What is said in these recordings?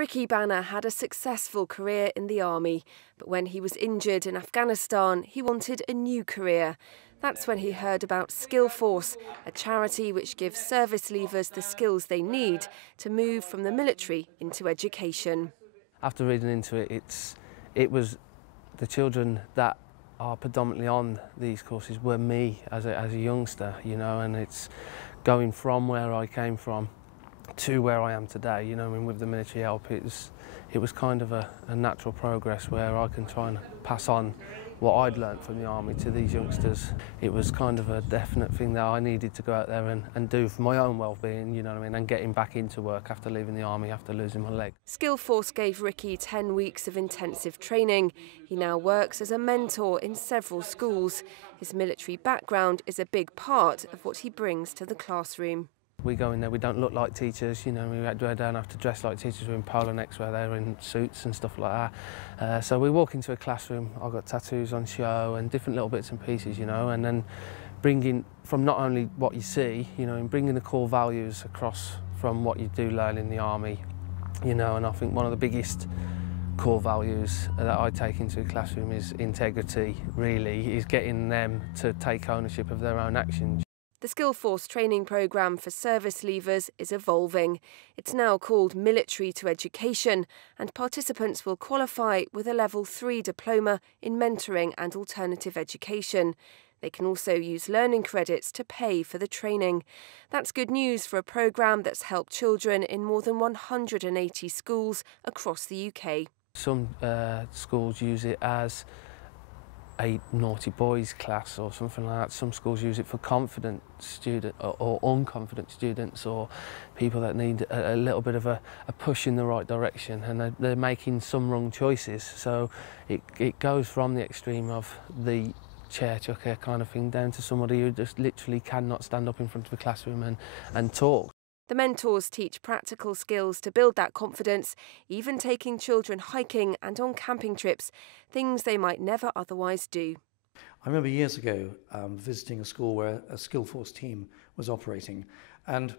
Ricky Banner had a successful career in the army, but when he was injured in Afghanistan, he wanted a new career. That's when he heard about Skillforce, a charity which gives service leavers the skills they need to move from the military into education. After reading into it, it was the children that are predominantly on these courses were me as a youngster, you know, and it's going from where I came from to where I am today, you know. I mean, with the military help, it was kind of a natural progress where I can try and pass on what I'd learnt from the army to these youngsters. It was kind of a definite thing that I needed to go out there and do for my own well-being, you know what I mean, and getting back into work after leaving the army, after losing my leg. Skillforce gave Ricky 10 weeks of intensive training. He now works as a mentor in several schools. His military background is a big part of what he brings to the classroom. We go in there, we don't look like teachers, you know, we don't have to dress like teachers. We're in polo necks where they're in suits and stuff like that. So we walk into a classroom, I've got tattoos on show and different little bits and pieces, you know, and then bringing from not only what you see, you know, and bringing the core values across from what you do learn in the army, you know, and I think one of the biggest core values that I take into a classroom is integrity, really, is getting them to take ownership of their own actions. The Skillforce training programme for service leavers is evolving. It's now called Military to Education, and participants will qualify with a Level 3 diploma in mentoring and alternative education. They can also use learning credits to pay for the training. That's good news for a programme that's helped children in more than 180 schools across the UK. Some schools use it as a naughty boys class or something like that. Some schools use it for confident students or unconfident students, or people that need a little bit of a push in the right direction, and they're making some wrong choices. So it goes from the extreme of the chair chucker kind of thing down to somebody who just literally cannot stand up in front of a classroom and talk. The mentors teach practical skills to build that confidence, even taking children hiking and on camping trips, things they might never otherwise do. I remember years ago visiting a school where a Skillforce team was operating, and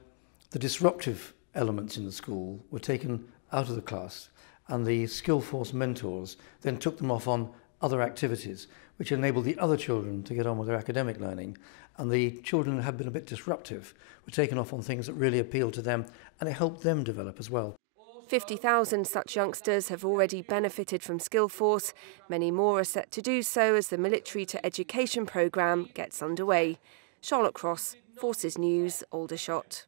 the disruptive elements in the school were taken out of the class, and the Skillforce mentors then took them off on other activities, which enabled the other children to get on with their academic learning. And the children who had been a bit disruptive were taken off on things that really appealed to them, and it helped them develop as well. 50,000 such youngsters have already benefited from Skillforce. Many more are set to do so as the Military to Education programme gets underway. Charlotte Cross, Forces News, Aldershot.